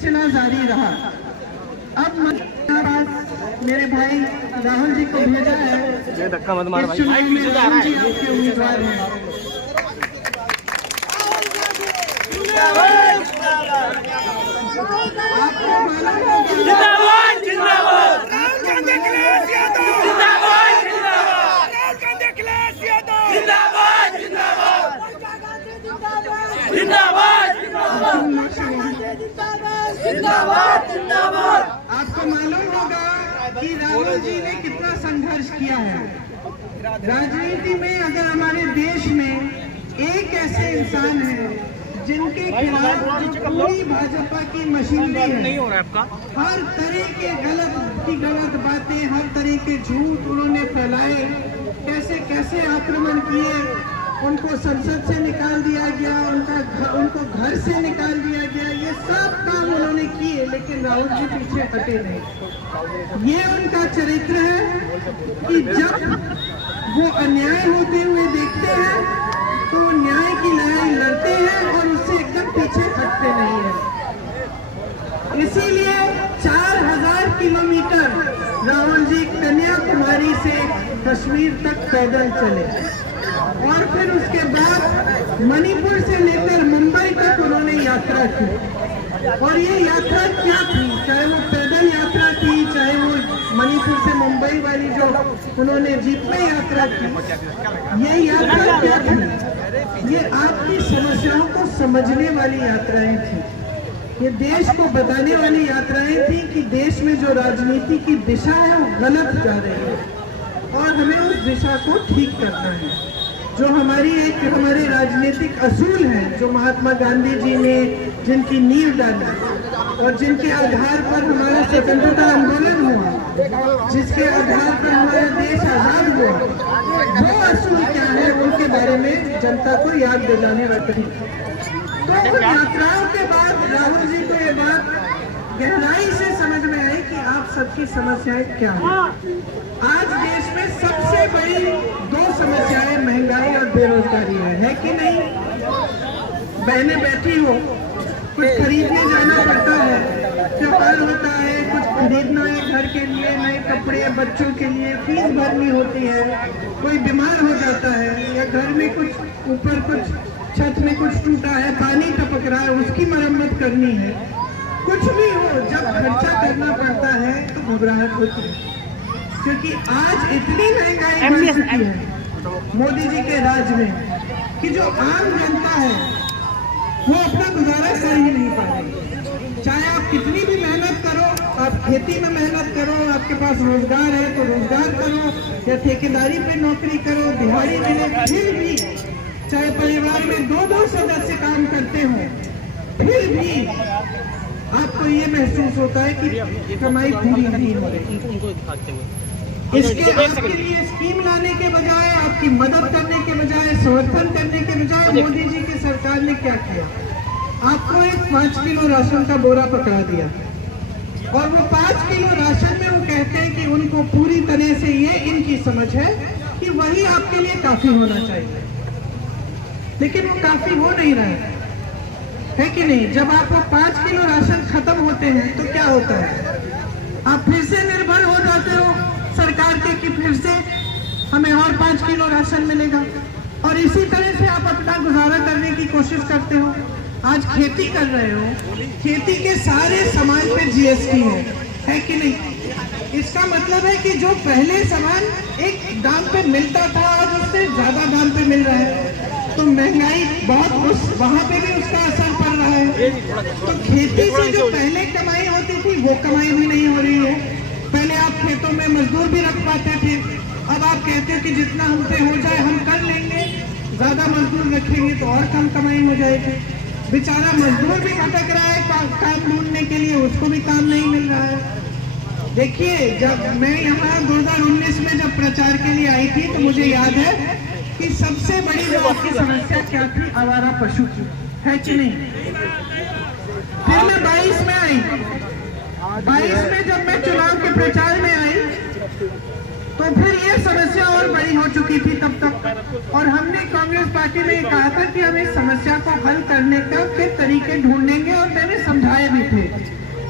सिलसिला जारी रहा। अब मेरे भाई राहुल जी को भेजा है, धक्का मत मार भाई, राहुल जी आपके उम्मीदवार हैं। जिंदाबाद जिंदाबाद राहुल गांधी अखिलेश यादव जिंदाबाद जिंदाबाद राहुल गांधी अखिलेश यादव जिंदाबाद जिंदाबाद जिंदाबाद जिंदाबाद जिंदाबाद। आपको मालूम होगा कि राहुल जी ने कितना संघर्ष किया है राजनीति में। अगर हमारे देश में एक ऐसे इंसान है जिनके खिलाफ पूरी भाजपा की मशीनरी है, हर तरह के गलत बातें, हर तरह के झूठ उन्होंने फैलाए, कैसे कैसे आक्रमण किए, उनको संसद से निकाल दिया गया, उनको घर से निकाल दिया गया, ये सब काम उन्होंने किए, लेकिन राहुल जी पीछे हटे नहीं। ये उनका चरित्र है कि जब वो अन्याय होते हुए देखते हैं तो वो न्याय की लड़ाई लड़ते हैं और उससे एकदम पीछे हटते नहीं है। इसीलिए 4000 किलोमीटर राहुल जी कन्याकुमारी से कश्मीर तक पैदल चले और फिर उसके बाद मणिपुर से लेकर मुंबई तक उन्होंने यात्रा की। और ये यात्रा क्या थी, चाहे वो पैदल यात्रा थी, चाहे वो मणिपुर से मुंबई वाली जो उन्होंने जीप में यात्रा की, ये यात्रा क्या थी? ये आपकी समस्याओं को समझने वाली यात्राएं थी, ये देश को बताने वाली यात्राएं थी कि देश में जो राजनीति की दिशा है वो गलत जा रही है और हमें उस दिशा को ठीक करना है। जो हमारे राजनीतिक असूल हैं, जो महात्मा गांधी जी ने जिनकी नींव डाली और जिनके आधार पर हमारा स्वतंत्रता आंदोलन हुआ, जिसके आधार पर हमारा देश आजाद हुआ, वो असूल क्या है उनके बारे में जनता को याद दिलाने वाली। तो उन यात्राओं के बाद राहुल जी को ये बात गहराई से समझ में आई कि आप सबकी समस्याएं क्या है। आज देश में सबसे बड़ी दो समस्याएं महंगाई और बेरोजगारी है कि नहीं? बहनें बैठी हो, कुछ खरीदने जाना पड़ता है, त्योहार होता है, कुछ खरीदना है घर के लिए, नए कपड़े, बच्चों के लिए फीस भरनी होती है, कोई बीमार हो जाता है या घर में कुछ ऊपर कुछ छत में कुछ टूटा है, पानी टपक रहा है, उसकी मरम्मत करनी है। कुछ भी हो, जब खर्चा करना पड़ता है तो घबराहट होती है, क्योंकि आज इतनी महंगाई बढ़ चुकी है मोदी जी के राज में कि जो आम जनता है वो अपना गुजारा कर ही नहीं पा रही। चाहे आप कितनी भी मेहनत करो, आप खेती में मेहनत करो, आपके पास रोजगार है तो रोजगार करो या ठेकेदारी पे नौकरी करो, दिहाड़ी मिले, फिर भी चाहे परिवार में 2-2 सदस्य काम करते हो, फिर भी आपको ये महसूस होता है कि कमाई पूरी नहीं हो रही। इसके आपके लिए स्कीम लाने के बजाय, आपकी मदद करने के बजाय, समर्थन करने के बजाय मोदी जी की सरकार ने क्या किया? आपको एक 5 किलो राशन का बोरा पकड़ा दिया और वो 5 किलो राशन में वो कहते हैं कि उनको पूरी तरह से ये इनकी समझ है कि वही आपके लिए काफी होना चाहिए, लेकिन वो काफी हो नहीं रहा है कि नहीं? जब आपको 5 किलो राशन खत्म होते हैं तो क्या होता है? आप फिर से निर्भर हो जाते हो सरकार के कि फिर से हमें और 5 किलो राशन मिलेगा और इसी तरह से आप अपना गुजारा करने की कोशिश करते हो। आज खेती कर रहे हो, खेती के सारे सामान पे जीएसटी है कि नहीं? इसका मतलब है कि जो पहले सामान एक दाम पे मिलता था आज उससे ज्यादा दाम पे मिल रहा है, तो महंगाई बहुत वहां पे भी उसका असर पड़ रहा है। तो खेती से जो पहले कमाई होती थी वो कमाई भी नहीं हो रही है। पहले आप खेतों में मजदूर भी रख पाते थे, अब आप कहते हो कि जितना हमसे हो जाए हम कर लेंगे, ज्यादा मजदूर रखेंगे तो और कम कमाई हो जाएगी। बेचारा मजदूर भी भटक रहा है काम ढूंढने के लिए, उसको भी काम नहीं मिल रहा है। देखिए, जब मैं यहाँ 2019 में जब प्रचार के लिए आई थी तो मुझे याद है कि सबसे बड़ी जो आपकी समस्या क्या थी, आवारा पशु की, है कि नहीं? फिर मैं 22 में आई, 22 में जब मैं चुनाव के प्रचार में आई तो फिर ये समस्या और बड़ी हो चुकी थी तब तक। और हमने कांग्रेस पार्टी ने कहा था कि हम इस समस्या को हल करने का फिर तरीके ढूंढेंगे, और मैंने समझाए भी थे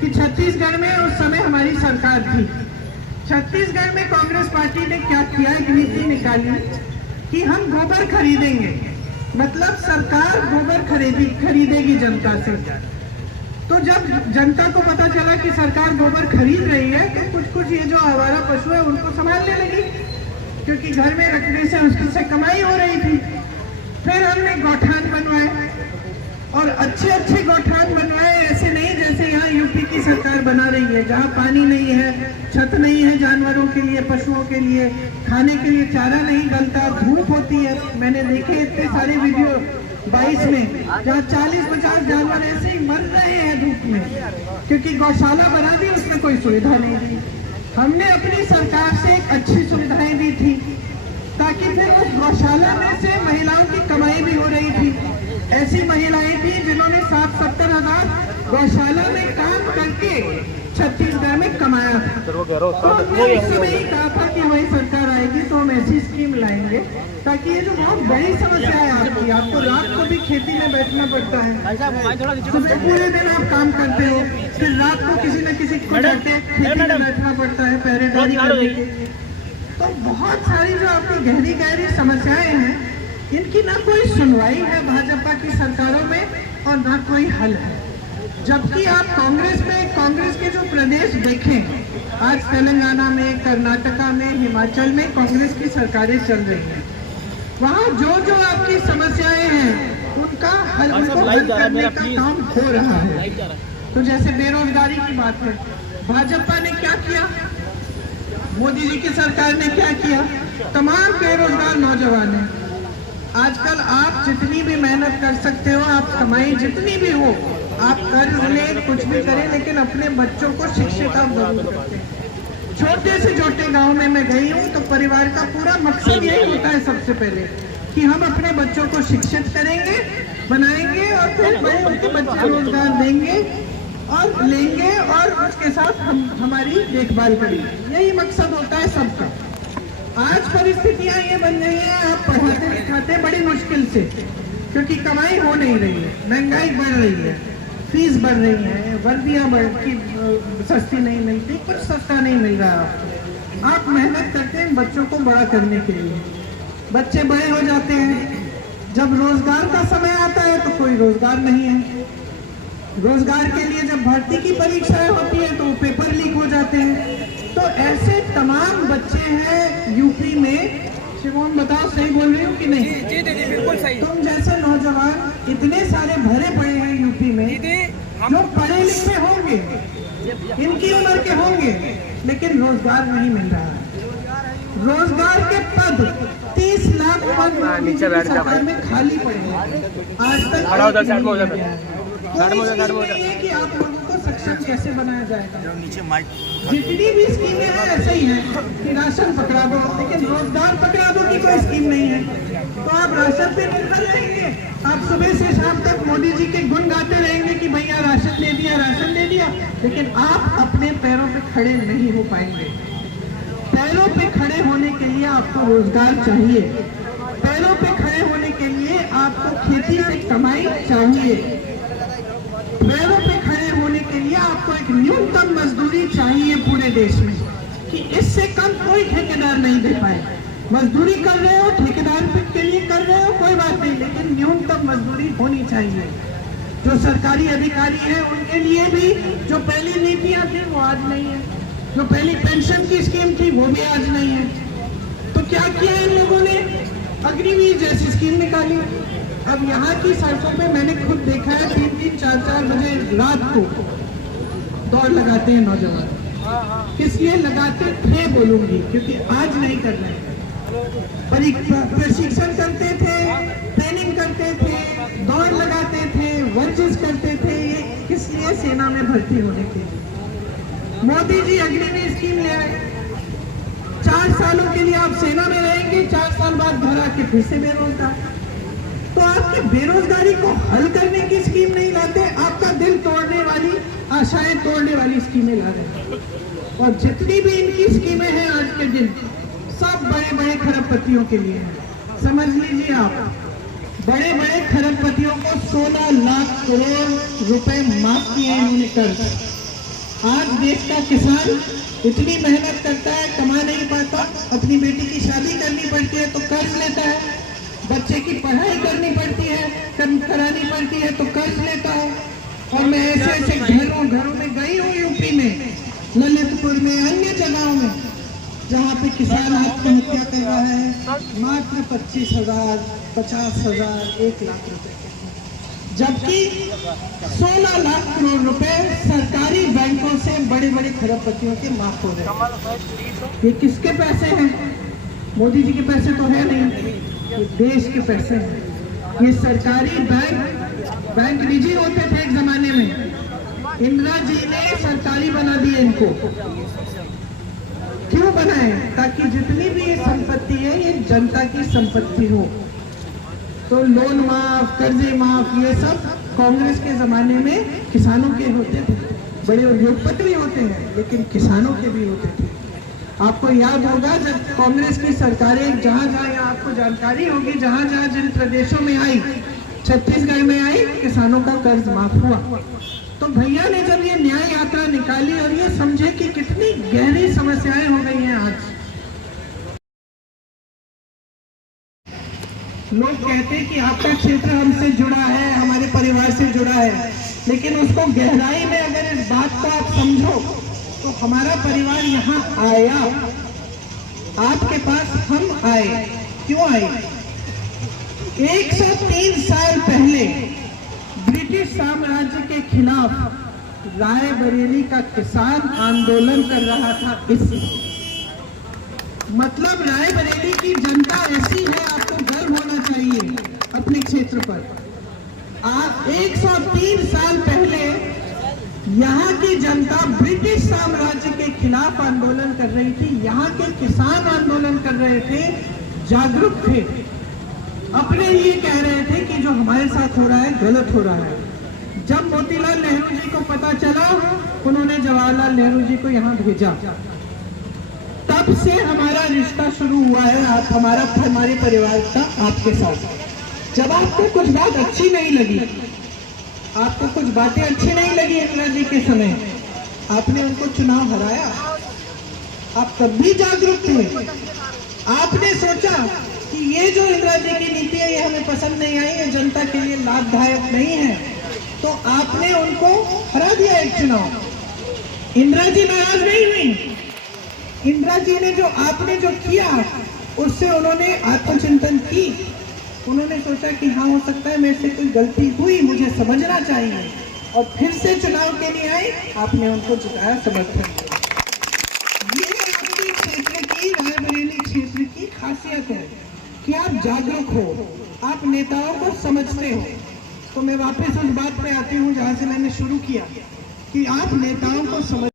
कि छत्तीसगढ़ में उस समय हमारी सरकार थी। छत्तीसगढ़ में कांग्रेस पार्टी ने क्या किया, एक नीति निकाली कि हम गोबर खरीदेंगे, मतलब सरकार गोबर खरीदेगी जनता से। तो जब जनता को पता चला कि सरकार गोबर खरीद रही है तो कुछ ये जो आवारा पशु है उनको संभालने लगी, क्योंकि घर में रखने से उससे कमाई हो रही थी। फिर हमने गौठान बनवाए, और अच्छे गौठान बनवाए, ऐसे नहीं जैसे यहाँ यूपी की सरकार बना रही है, जहाँ पानी नहीं है, छत नहीं है जानवरों के लिए, पशुओं के लिए, खाने के लिए चारा नहीं गलता, धूप होती है। मैंने देखे इतने सारे वीडियो 22 में, जहाँ 40-50 जानवर ऐसे ही मर रहे हैं धूप में, क्योंकि गौशाला बना दी, उसमें कोई सुविधा नहीं दी। हमने अपनी सरकार से एक अच्छी सुविधाएं दी थी, ताकि फिर उस गौशाला में से महिलाओं की कमाई भी हो रही थी। ऐसी महिलाएं थी जिन्होंने 60-70 हजार गौशाला में काम करके छत्तीसगढ़ में कमाया था। तो हमने उस समय ही कहा था कि वही सरकार आएगी तो हम ऐसी स्कीम लाएंगे, ताकि ये जो बहुत बड़ी समस्या है आपकी, आपको रात को भी खेती में बैठना पड़ता है, सुबह पूरे दिन आप काम करते हो, फिर रात को किसी न किसी को जाके खेती में बैठना पड़ता है पहरेदारी करने के लिए। तो बहुत सारी जो आपकी गहरी समस्याएं हैं, इनकी ना कोई सुनवाई है भाजपा की सरकारों में, और ना कोई हल है। जबकि आप कांग्रेस के जो प्रदेश देखें, आज तेलंगाना में, कर्नाटका में, हिमाचल में कांग्रेस की सरकारें चल रही हैं। वहाँ जो आपकी समस्याएं हैं उनका हल करने का काम हो रहा है। तो जैसे बेरोजगारी की बात है, भाजपा ने क्या किया, मोदी जी की सरकार ने क्या किया, तमाम बेरोजगार नौजवान हैं। आजकल आप जितनी भी मेहनत कर सकते हो, आप कमाई जितनी भी हो, आप कर्ज लें, कुछ भी करें, लेकिन अपने बच्चों को शिक्षित आप जरूर करते हैं। छोटे से छोटे गांव में मैं गई हूँ तो परिवार का पूरा मकसद यही होता है सबसे पहले कि हम अपने बच्चों को शिक्षित करेंगे, बनाएंगे, और फिर बड़े उनके बच्चे रोजगार देंगे और लेंगे, और उसके साथ हम हमारी देखभाल करेंगे। यही मकसद होता है सबका। आज परिस्थितियां ये बन गई हैं, आप पढ़ाते लिखाते बड़ी मुश्किल से, क्योंकि कमाई हो नहीं रही है, महंगाई बढ़ रही है, फीस बढ़ रही है, वर्दियां सस्ती नहीं मिलती, कुछ सस्ता नहीं मिल रहा आपको। आप मेहनत करते हैं बच्चों को बड़ा करने के लिए, बच्चे बड़े हो जाते हैं, जब रोजगार का समय आता है तो कोई रोजगार नहीं है। रोजगार के लिए जब भर्ती की परीक्षाएं होती है तो पेपर लीक हो जाते हैं। तो ऐसे तमाम बच्चे हैं यूपी में। शिवम बताओ, सही बोल रही हूँ कि नहीं? जी दीदी बिल्कुल सही। तुम जैसे नौजवान इतने सारे भरे पड़े हैं यूपी में, जो पढ़े लिखे होंगे, इनकी उम्र के होंगे, लेकिन रोजगार नहीं मिल रहा है। रोजगार के पद 30 लाख पद सरकार में खाली पड़े हैं। आज तक कि आप लोगों को सक्षम कैसे बनाया जाएगा। जितनी भी स्कीमें हैं ऐसे ही हैं कि राशन पकड़ा दो, लेकिन रोजगार पकड़ा दो की कोई स्कीम नहीं है। तो आप राशन पे निर्भर रहेंगे, आप सुबह से शाम तक मोदी जी के गुण गाते रहेंगे कि भैया राशन दे दिया, राशन दे दिया, लेकिन आप अपने पैरों पे खड़े नहीं हो पाएंगे। पैरों पे खड़े होने के लिए आपको रोजगार चाहिए, पैरों पे खड़े होने के लिए आपको खेती से कमाई चाहिए, पैरों पे खड़े होने के लिए आपको एक न्यूनतम मजदूरी चाहिए पूरे देश में, कि इससे कम कोई ठेकेदार नहीं दे पाए। मजदूरी कर रहे हो, ठेकेदार के लिए कर रहे हो, कोई बात नहीं, लेकिन न्यूनतम मजदूरी होनी चाहिए। जो सरकारी अधिकारी हैं उनके लिए भी जो पहली नीतियां थी वो आज नहीं है, जो पहली पेंशन की स्कीम थी वो भी आज नहीं है। तो क्या किया इन लोगों ने? अग्निवीर जैसी स्कीम निकाली। अब यहाँ की सड़कों पे मैंने खुद देखा है, 3-3, 4-4 बजे रात को दौड़ लगाते हैं नौजवान। किस लिए लगाते थे बोलूंगी, क्योंकि आज नहीं कर रहे हैं। प्रशिक्षण करते थे, ट्रेनिंग करते थे, दौड़ लगाते थे, वर्जिश करते थे, ये किस लिए? सेना में भर्ती होने के लिए। मोदी जी अग्निवीर स्कीम ले आए। 4 सालों के लिए आप सेना में रहेंगे, 4 साल बाद घर आके फिर से बेरोजगार। तो आपकी बेरोजगारी को हल करने की स्कीम नहीं लाते, आपका दिल तोड़ने वाली, आशाएं तोड़ने वाली स्कीमें ला रहे हैं। और जितनी भी इनकी स्कीमें हैं आज के दिन, सब बड़े बड़े खरबपतियों के लिए है। समझ लीजिए आप, बड़े बड़े खरबपतियों को 16 लाख करोड़ रुपए माफ किए इन्होंने कर्ज। आज देश का किसान इतनी मेहनत करता है, कमा नहीं पाता, अपनी बेटी की शादी करनी पड़ती है तो कर्ज लेता है, बच्चे की पढ़ाई करनी पड़ती है, करानी पड़ती है तो कर्ज लेता है। और मैं ऐसे ऐसे घरों में गई हूँ, यूपी में, ललितपुर में, अन्य जगहों में, जहाँ पे किसान आत्महत्या कर रहा है मात्र 25,000, 50,000, 1 लाख रुपए, जबकि 16 लाख करोड़ रुपए सरकारी बैंकों से बड़े बड़े खरबपतियों के माफ हो रहे हैं। ये किसके पैसे हैं? मोदी जी के पैसे तो है नहीं, ये देश के पैसे हैं। ये सरकारी बैंक निजी होते थे एक जमाने में, इंदिरा जी ने सरकारी बना दिए इनको। क्यों बनाए? ताकि जितनी भी ये संपत्ति है ये जनता की संपत्ति हो। तो लोन माफ, कर्जे माफ, ये सब कांग्रेस के जमाने में किसानों के होते थे। बड़े उद्योगपति भी होते हैं लेकिन किसानों के भी होते थे। आपको याद होगा जब कांग्रेस की सरकारें जहां जहां, आपको जानकारी होगी, जहां जहां जिन प्रदेशों में आई, छत्तीसगढ़ में आई, किसानों का कर्ज माफ हुआ। तो भैया ने जब ये न्याय यात्रा निकाली और ये समझे कि कितनी गहरी समस्याएं हो गई हैं आज। लोग कहते हैं कि आपका क्षेत्र हमसे जुड़ा है, हमारे परिवार से जुड़ा है, लेकिन उसको गहराई में अगर इस बात को आप समझो तो हमारा परिवार यहाँ आया, आपके पास हम आए। क्यों आए? 103 साल पहले ब्रिटिश साम्राज्य के खिलाफ रायबरेली का किसान आंदोलन कर रहा था। मतलब रायबरेली की जनता ऐसी है, आपको गर्व होना चाहिए अपने क्षेत्र पर। 103 साल पहले यहाँ की जनता ब्रिटिश साम्राज्य के खिलाफ आंदोलन कर रही थी। यहाँ के किसान आंदोलन कर रहे थे, जागरूक थे, अपने लिए कह रहे थे कि जो हमारे साथ हो रहा है गलत हो रहा है। जब मोतीलाल नेहरू जी को पता चला, उन्होंने जवाहरलाल नेहरू जी को यहाँ भेजा। तब से हमारा रिश्ता शुरू हुआ है, हमारे परिवार का आपके साथ। जब आपको कुछ बात अच्छी नहीं लगी, आपको कुछ बातें अच्छी नहीं लगी इंदिरा जी के समय, आपने उनको चुनाव हराया। आप तब भी जागरूक थे। आपने सोचा कि ये जो इंदिरा जी की नीति है ये हमें पसंद नहीं आई, ये जनता के लिए लाभदायक नहीं है, तो आपने उनको हरा दिया एक चुनाव। इंदिरा जी नाराज नहीं हुई। इंदिरा जी ने आपने जो किया उससे उन्होंने आत्मचिंतन की। उन्होंने सोचा कि हाँ, हो सकता है मेरे से कोई गलती हुई, मुझे समझना चाहिए, और फिर से चुनाव के लिए आए। आपने उनको जिताया, समर्थन किया। ये आपके क्षेत्र की, रायबरेली क्षेत्र की खासियत है कि आप जागरूक हो, आप नेताओं को समझते हो। तो मैं वापस उस बात पे आती हूँ जहाँ से मैंने शुरू किया कि आप नेताओं को समझ